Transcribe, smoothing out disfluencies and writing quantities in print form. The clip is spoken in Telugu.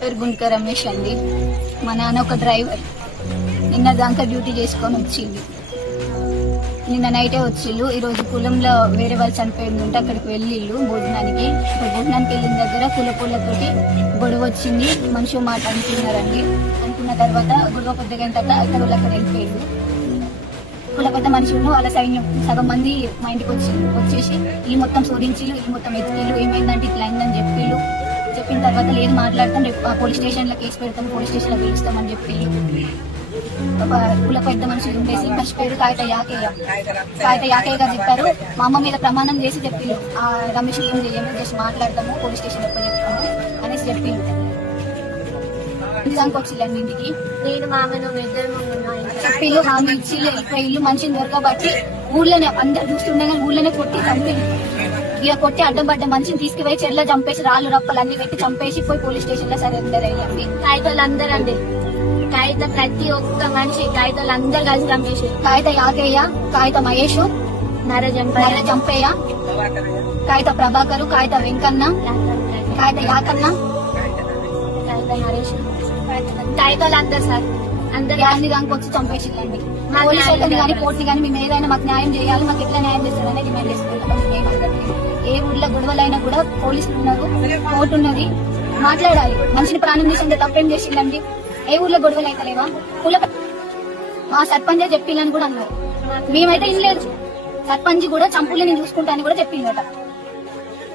పేరు గుంటక రమేష్ అండి. మా నాన్న ఒక డ్రైవర్. నిన్న దాకా డ్యూటీ చేసుకొని వచ్చిండు. నిన్న నైటే వచ్చిళ్ళు. ఈరోజు కులంలో వేరే వాళ్ళు చనిపోయింది ఉంటే అక్కడికి వెళ్ళిళ్ళు భోజనానికి. భోజనానికి వెళ్ళిన దగ్గర కులతోటి గొడవ వచ్చింది. మనిషి మాట అనుకున్నారండి. అనుకున్న తర్వాత గొడవ పెద్దగా అయిన తర్వాత అక్కడ వాళ్ళు అక్కడ వెళ్ళిపోయారు. కుల పెద్ద మనిషి వాళ్ళ సైన్యం సగం మంది మా ఇంటికి వచ్చేసి ఈ మొత్తం శోధించిళ్ళు, ఈ మొత్తం ఎత్తికిళ్ళు, ఏమైందంటే ఇట్లా అయిందని చెప్పిన తర్వాత లేదు మాట్లాడతాం, రేపు పోలీస్ స్టేషన్ లో కేసు పెడతాం, పోలీస్ స్టేషన్ లో పిలుస్తామని చెప్పి కుల పెద్ద మనుషులు ఉండేసి ఫస్ట్ పేరు కాగిత యాకయ్య గారు చెప్పారు. మా అమ్మ మీద ప్రమాణం చేసి చెప్పిళ్ళు ఆ రమేష్ ఏం చేయము, జస్ట్ మాట్లాడతాము, పోలీస్ స్టేషన్ ఎప్పుడు చెప్తాము అనేసి చెప్పిండు. నిజానికి వచ్చిందండి ఇంటికి. నేను మామను చెప్పిళ్ళు హామీ ఇచ్చి ఇల్లు మనిషిని దొరకబట్టి ఊర్లోనే అందరు చూస్తుండగా ఊర్లోనే కొట్టి చంపిండు. ఇక కొట్టి అడ్డం పడ్డ మనిషిని తీసుకుపోయి చెర్లో చంపేసి రాళ్ళు రప్పలు అన్ని పెట్టి చంపేసి పోయి పోలీస్ స్టేషన్ లో సరెండర్ అయ్యండి. కాగితాలు అందరూ అండి, కాగిత ప్రతి ఒక్క మనిషి కాగితాలు అందరు కలిసి చంపేసి కాగిత యాకయ్య, కాగిత మహేష్, నర చంపయ్య, కాగిత ప్రభాకరు, కాగిత వెంకన్న, కాగిత యాకన్న, కాగిత నరేష్, కాగితాలు అందరు సార్ అందరు అన్ని దానికి వచ్చి చంపేసిందండి. పోలీస్ వాళ్ళని కానీ కోర్టుని కానీ మేము ఏదైనా మాకు న్యాయం చేయాలి, మాకు ఎట్లా న్యాయం చేస్తారని డిమాండ్ చేసుకుంటాం. ఏ ఊర్లో గొడవలైనా కూడా పోలీసులు ఉన్నారు, కోర్టు ఉన్నది, మాట్లాడాలి. మనిషిని ప్రాణం తీసుకుంటే తప్పేం చేసిందండి. ఏ ఊర్లో గొడవలు అయితే లేవా? మా సర్పంచే చెప్పిందని కూడా అన్నారు. మేమైతే ఇన్ లేదు. సర్పంచ్ కూడా చంపుల్ని నేను చూసుకుంటా అని కూడా చెప్పిందట.